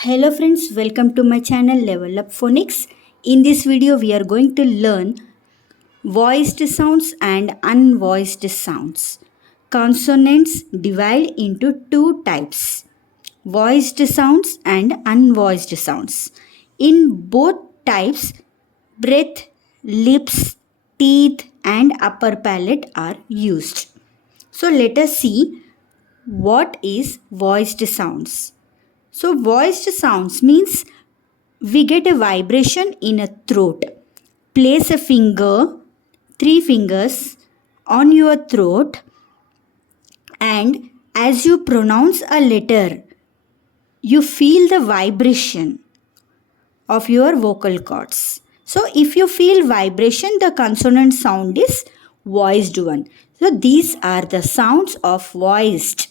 Hello friends, welcome to my channel Level Up Phonics. In this video we are going to learn voiced sounds and unvoiced sounds. Consonants divide into two types, voiced sounds and unvoiced sounds. In both types, breath, lips, teeth and upper palate are used. So let us see what is voiced sounds. So, voiced sounds means we get a vibration in a throat. Place a finger, three fingers on your throat, and as you pronounce a letter, you feel the vibration of your vocal cords. So, if you feel vibration, the consonant sound is voiced one. So, these are the sounds of voiced.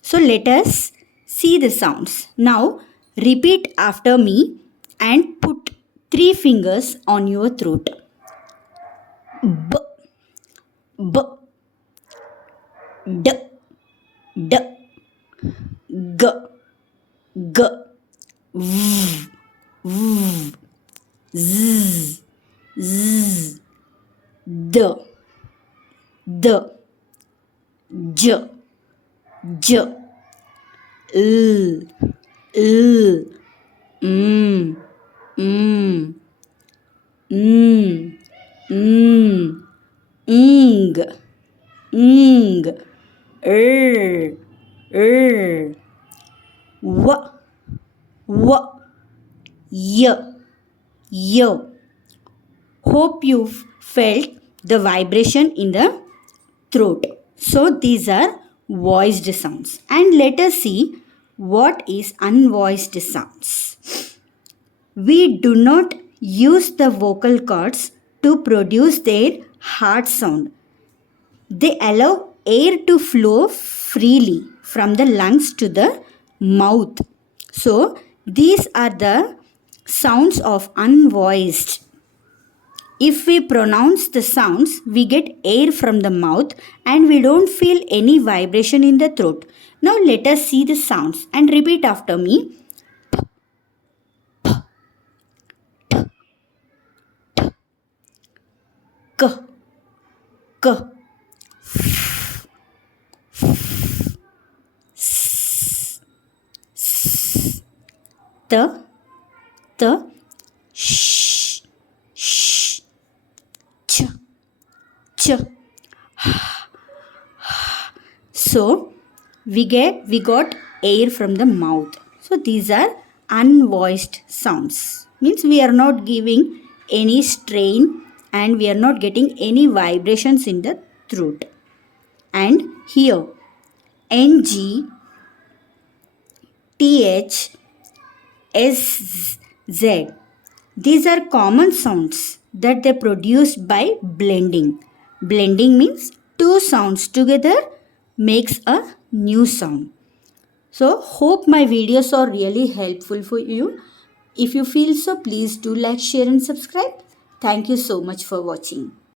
So let us see the sounds. Now repeat after me and put three fingers on your throat. B, b, d, d, g, g, v, v, z, z, d, d, j, j, l, l, mm, mm, mm, mm, ing, ing, w, w, y, y. Hope you've felt the vibration in the throat. So these are voiced sounds. And let us see what is unvoiced sounds. We do not use the vocal cords to produce their heart sound. They allow air to flow freely from the lungs to the mouth. So these are the sounds of unvoiced. If we pronounce the sounds, we get air from the mouth and we don't feel any vibration in the throat. Now let us see the sounds and repeat after me. K, k, s, s, t, t, sh, sh, ch, ch. So we got air from the mouth. So these are unvoiced sounds. Means we are not giving any strain and we are not getting any vibrations in the throat. And here ng, th, s, z. These are common sounds that they produced by blending. Blending means two sounds together makes a new sound. So hope my videos are really helpful for you. If you feel so, please do like, share and subscribe. Thank you so much for watching.